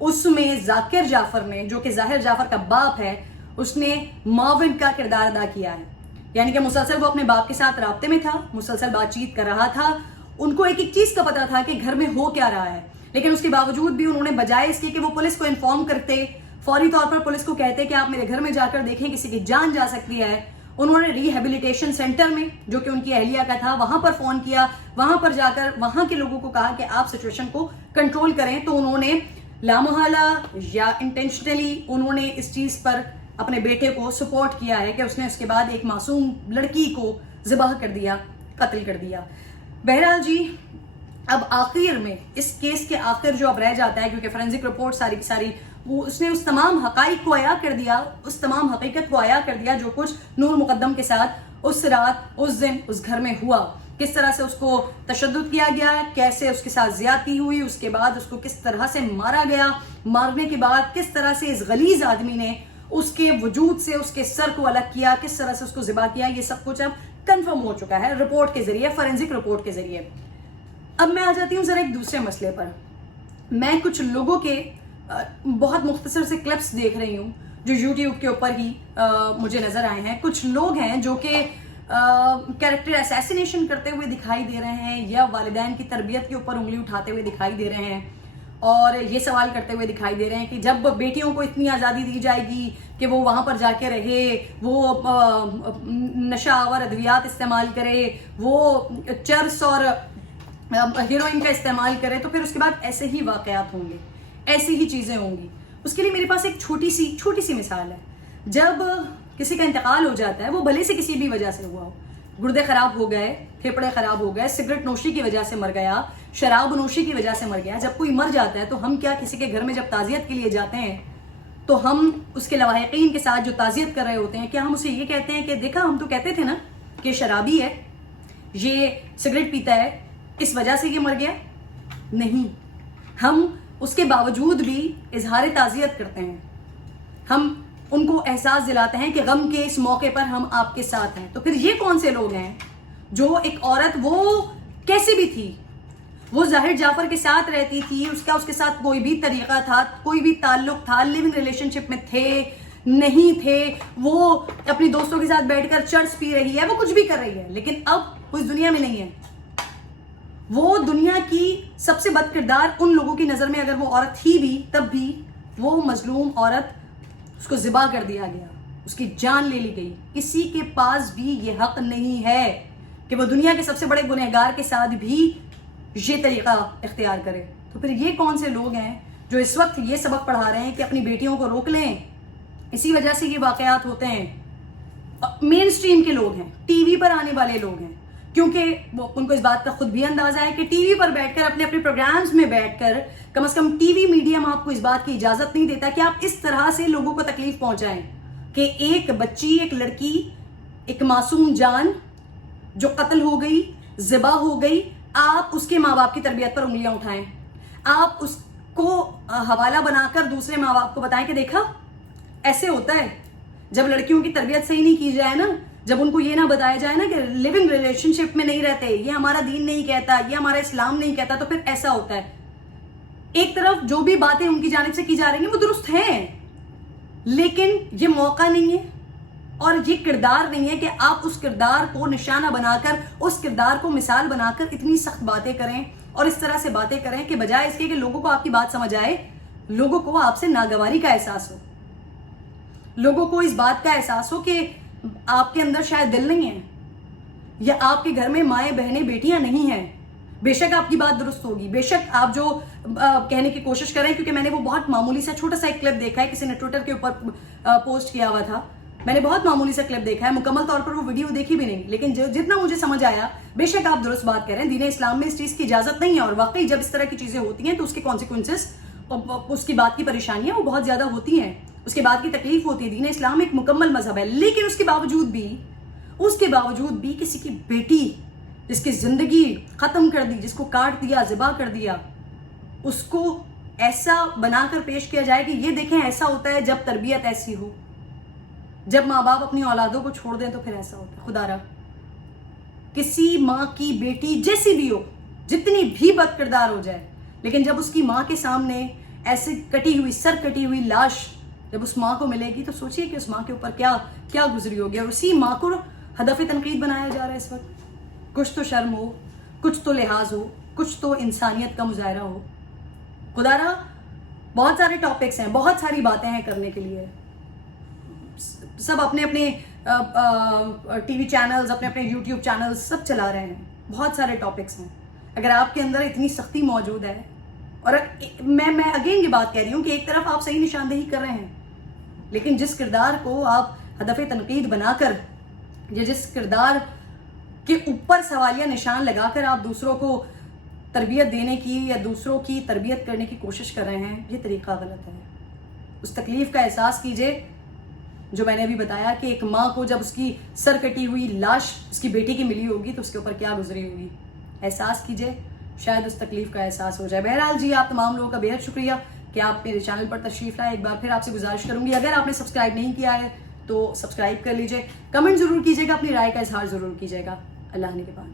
اس میں ذاکر جعفر نے, جو کہ ظاہر جعفر کا باپ ہے, اس نے معاون کا کردار ادا کیا ہے. یعنی کہ مسلسل وہ اپنے باپ کے ساتھ رابطے میں تھا, مسلسل بات چیت کر رہا تھا, ان کو ایک ایک چیز کا پتا تھا کہ گھر میں ہو کیا رہا ہے, لیکن اس کے باوجود بھی انہوں نے بجائے اس کے کہ وہ پولیس کو انفارم کرتے, فوری طور پر پولیس کو کہتے کہ آپ میرے گھر میں جا کر دیکھیں کسی کی جان جا سکتی ہے, انہوں نے ریہیبلیٹیشن سینٹر میں, جو کہ ان کی اہلیہ کا تھا, وہاں پر فون کیا, وہاں پر جا کر وہاں کے لوگوں کو کہا کہ آپ سچویشن کو کنٹرول کریں. تو انہوں نے لامحالہ یا انٹینشنلی انہوں نے اس چیز پر اپنے بیٹے کو سپورٹ کیا ہے کہ اس نے اس کے بعد ایک معصوم لڑکی کو ذبح کر دیا, قتل کر دیا. بہرحال جی, اب آخر میں اس کیس کے آخر جو اب رہ جاتا ہے, کیونکہ فورینزک رپورٹ ساری کی ساری وہ اس نے اس تمام حقائق کو عیاں کر دیا, اس تمام حقیقت کو عیاں کر دیا جو کچھ نور مقدم کے ساتھ اس رات, اس دن, اس گھر میں ہوا. کس طرح سے اس کو تشدد کیا گیا, کیسے اس کے ساتھ زیادتی ہوئی, اس کے بعد اس کو کس طرح سے مارا گیا, مارنے کے بعد کس طرح سے اس غلیظ آدمی نے اس کے وجود سے اس کے سر کو الگ کیا, کس طرح سے اس کو ذبح کیا, یہ سب کچھ اب کنفرم ہو چکا ہے رپورٹ کے ذریعے, فورینزک رپورٹ کے ذریعے. اب میں آ جاتی ہوں ذرا ایک دوسرے مسئلے پر. میں کچھ لوگوں کے بہت مختصر سے کلپس دیکھ رہی ہوں جو یوٹیوب کے اوپر ہی مجھے نظر آئے ہیں. کچھ لوگ ہیں جو کہ کیریکٹر اسیسینیشن کرتے ہوئے دکھائی دے رہے ہیں, یا والدین کی تربیت کے اوپر انگلی اٹھاتے ہوئے دکھائی دے رہے ہیں, اور یہ سوال کرتے ہوئے دکھائی دے رہے ہیں کہ جب بیٹیوں کو اتنی آزادی دی جائے گی کہ وہ وہاں پر جا کے رہے, وہ نشہ آور ادویات استعمال کرے, وہ چرس اور ہیروئن کا استعمال کرے, تو پھر اس کے بعد ایسے ہی واقعات ہوں گے, ایسی ہی چیزیں ہوں گی. اس کے لیے میرے پاس ایک چھوٹی سی مثال ہے. جب کسی کا انتقال ہو جاتا ہے, وہ بھلے سے کسی بھی وجہ سے ہوا ہو, گردے خراب ہو گئے, پھیپڑے خراب ہو گئے, سگریٹ نوشی کی وجہ سے مر گیا, شراب نوشی کی وجہ سے مر گیا, جب کوئی مر جاتا ہے تو ہم کیا کسی کے گھر میں جب تعزیت کے لیے جاتے ہیں تو ہم اس کے لواحقین کے ساتھ جو تعزیت کر رہے ہوتے ہیں, کیا ہم اسے یہ کہتے ہیں کہ دیکھا ہم تو کہتے تھے نا کہ شرابی ہے, یہ سگریٹ پیتا ہے, اس وجہ سے یہ مر گیا؟ نہیں, ہم اس کے باوجود بھی اظہار تعزیت کرتے ہیں, ہم ان کو احساس دلاتے ہیں کہ غم کے اس موقع پر ہم آپ کے ساتھ ہیں. تو پھر یہ کون سے لوگ ہیں جو ایک عورت, وہ کیسی بھی تھی, وہ ظاہر جعفر کے ساتھ رہتی تھی, اس کے ساتھ کوئی بھی طریقہ تھا, کوئی بھی تعلق تھا, لیونگ ریلیشن شپ میں تھے نہیں تھے, وہ اپنی دوستوں کے ساتھ بیٹھ کر چرس پی رہی ہے, وہ کچھ بھی کر رہی ہے, لیکن اب وہ اس دنیا میں نہیں ہے. وہ دنیا کی سب سے بد کردار ان لوگوں کی نظر میں اگر وہ عورت تھی بھی, تب بھی وہ مظلوم عورت, اس کو ذبح کر دیا گیا, اس کی جان لے لی گئی. کسی کے پاس بھی یہ حق نہیں ہے کہ وہ دنیا کے سب سے بڑے گنہگار کے ساتھ بھی یہ طریقہ اختیار کرے. تو پھر یہ کون سے لوگ ہیں جو اس وقت یہ سبق پڑھا رہے ہیں کہ اپنی بیٹیوں کو روک لیں؟ اسی وجہ سے یہ واقعات ہوتے ہیں. مین اسٹریم کے لوگ ہیں, ٹی وی پر آنے والے لوگ ہیں, کیونکہ ان کو اس بات کا خود بھی اندازہ ہے کہ ٹی وی پر بیٹھ کر, اپنے پروگرامز میں بیٹھ کر, کم از کم ٹی وی میڈیم آپ کو اس بات کی اجازت نہیں دیتا کہ آپ اس طرح سے لوگوں کو تکلیف پہنچائیں کہ ایک بچی, ایک لڑکی, ایک معصوم جان جو قتل ہو گئی, ذبح ہو گئی, آپ اس کے ماں باپ کی تربیت پر انگلیاں اٹھائیں, آپ اس کو حوالہ بنا کر دوسرے ماں باپ کو بتائیں کہ دیکھا ایسے ہوتا ہے. جب لڑکیوں کی تربیت صحیح نہیں کی جائے نا, جب ان کو یہ نہ بتایا جائے نا کہ لیونگ ریلیشن شپ میں نہیں رہتے, یہ ہمارا دین نہیں کہتا, یہ ہمارا اسلام نہیں کہتا, تو پھر ایسا ہوتا ہے. ایک طرف جو بھی باتیں ان کی جانب سے کی جا رہی ہیں وہ درست ہیں, لیکن یہ موقع نہیں ہے اور یہ کردار نہیں ہے کہ آپ اس کردار کو نشانہ بنا کر, اس کردار کو مثال بنا کر اتنی سخت باتیں کریں اور اس طرح سے باتیں کریں کہ بجائے اس کے کہ لوگوں کو آپ کی بات سمجھ آئے, لوگوں کو آپ سے ناگواری کا احساس ہو, لوگوں کو اس بات کا احساس ہو کہ آپ کے اندر شاید دل نہیں ہے, یا آپ کے گھر میں مائیں بہنیں بیٹیاں نہیں ہیں. بے شک آپ کی بات درست ہوگی, بے شک آپ جو کہنے کی کوشش کریں, کیونکہ میں نے وہ بہت معمولی سا چھوٹا سا ایک کلپ دیکھا ہے, کسی نے ٹویٹر کے اوپر پوسٹ کیا ہوا تھا, میں نے بہت معمولی سا کلپ دیکھا ہے, مکمل طور پر وہ ویڈیو دیکھی بھی نہیں, لیکن جتنا مجھے سمجھ آیا, بے شک آپ درست بات کہہ رہے ہیں, دین اسلام میں اس چیز کی اجازت نہیں ہے, اور واقعی جب اس طرح کی چیزیں ہوتی ہیں تو اس کے کانسیکوینسز, اس کی بات کی پریشانیاں وہ بہت زیادہ ہوتی ہیں, اس کے بعد کی تکلیف ہوتی ہے. دین اسلام ایک مکمل مذہب ہے, لیکن اس کے باوجود بھی کسی کی بیٹی جس کی زندگی ختم کر دی, جس کو کاٹ دیا, ذبح کر دیا, اس کو ایسا بنا کر پیش کیا جائے کہ یہ دیکھیں ایسا ہوتا ہے جب تربیت ایسی ہو, جب ماں باپ اپنی اولادوں کو چھوڑ دیں تو پھر ایسا ہوتا ہے. خدا را, کسی ماں کی بیٹی جیسی بھی ہو, جتنی بھی بد کردار ہو جائے, لیکن جب اس کی ماں کے سامنے ایسے کٹی ہوئی سر کٹی ہوئی لاش جب اس ماں کو ملے گی تو سوچیے کہ اس ماں کے اوپر کیا گزری ہوگی. اور اسی ماں کو ہدف تنقید بنایا جا رہا ہے اس وقت. کچھ تو شرم ہو, کچھ تو لحاظ ہو, کچھ تو انسانیت کا مظاہرہ ہو. خدارا بہت سارے ٹاپکس ہیں, بہت ساری باتیں ہیں کرنے کے لیے. سب اپنے اپنے ٹی وی چینلز, اپنے اپنے یوٹیوب چینلز سب چلا رہے ہیں. بہت سارے ٹاپکس ہیں. اگر آپ کے اندر اتنی سختی موجود ہے, اور میں اگین یہ بات کہہ رہی ہوں کہ ایک طرف آپ صحیح نشاندہی کر رہے ہیں, لیکن جس کردار کو آپ ہدف تنقید بنا کر, یا جس کردار کے اوپر سوالیہ نشان لگا کر آپ دوسروں کو تربیت دینے کی یا دوسروں کی تربیت کرنے کی کوشش کر رہے ہیں, یہ طریقہ غلط ہے. اس تکلیف کا احساس کیجئے جو میں نے ابھی بتایا کہ ایک ماں کو جب اس کی سر کٹی ہوئی لاش اس کی بیٹی کی ملی ہوگی تو اس کے اوپر کیا گزری ہوگی. احساس کیجئے, شاید اس تکلیف کا احساس ہو جائے. بہرحال جی, آپ تمام لوگوں کا بے حد شکریہ کہ آپ میرے چینل پر تشریف لائے. ایک بار پھر آپ سے گزارش کروں گی, اگر آپ نے سبسکرائب نہیں کیا ہے تو سبسکرائب کر لیجئے. کمنٹ ضرور کیجئے گا, اپنی رائے کا اظہار ضرور کیجئے گا. اللہ نگہبان.